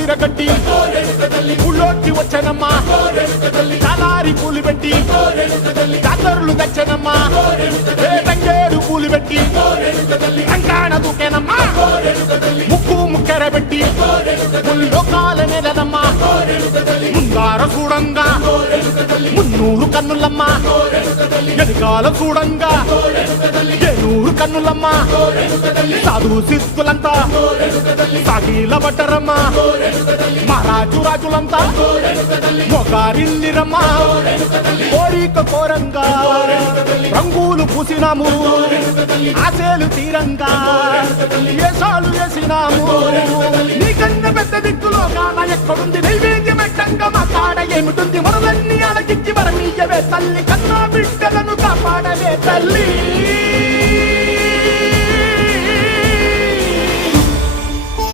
విరగట్టి ఊళ్ళోకి వచ్చనమ్మా చాలారి పూలు పెట్టి జాతరులు తెచ్చనమ్మా తంగేడు పూలు పెట్టి రంగాణ దూకేనమ్మా ముక్కు ముక్కెర పెట్టి ముల్లోకాల నెలనమ్మా ముందార చూడంగా మున్నూరు కన్నులమ్మా ఎనకాల చూడంగా ఏనూరు కన్నులమ్మా సాధు సిద్ధులంతా సాగిల పట్టరమ్మా మహారాజు రాజులంతా మొగారిల్లిరమ్మా కోరిక కోరంగా రంగులు పూసినాము ఆశలు తీరంగా ఏసాలు వేసినాము నీకన్నా పెద్ద దిక్కులో కాన ఎక్కడుంది నైవేద్యం పెట్టంగా మా కాడ ఏమిటుంది మనలన్నీ అలగించి మరణీయవే తల్లి కన్నా బిడ్డలను కాపాడవే తల్లి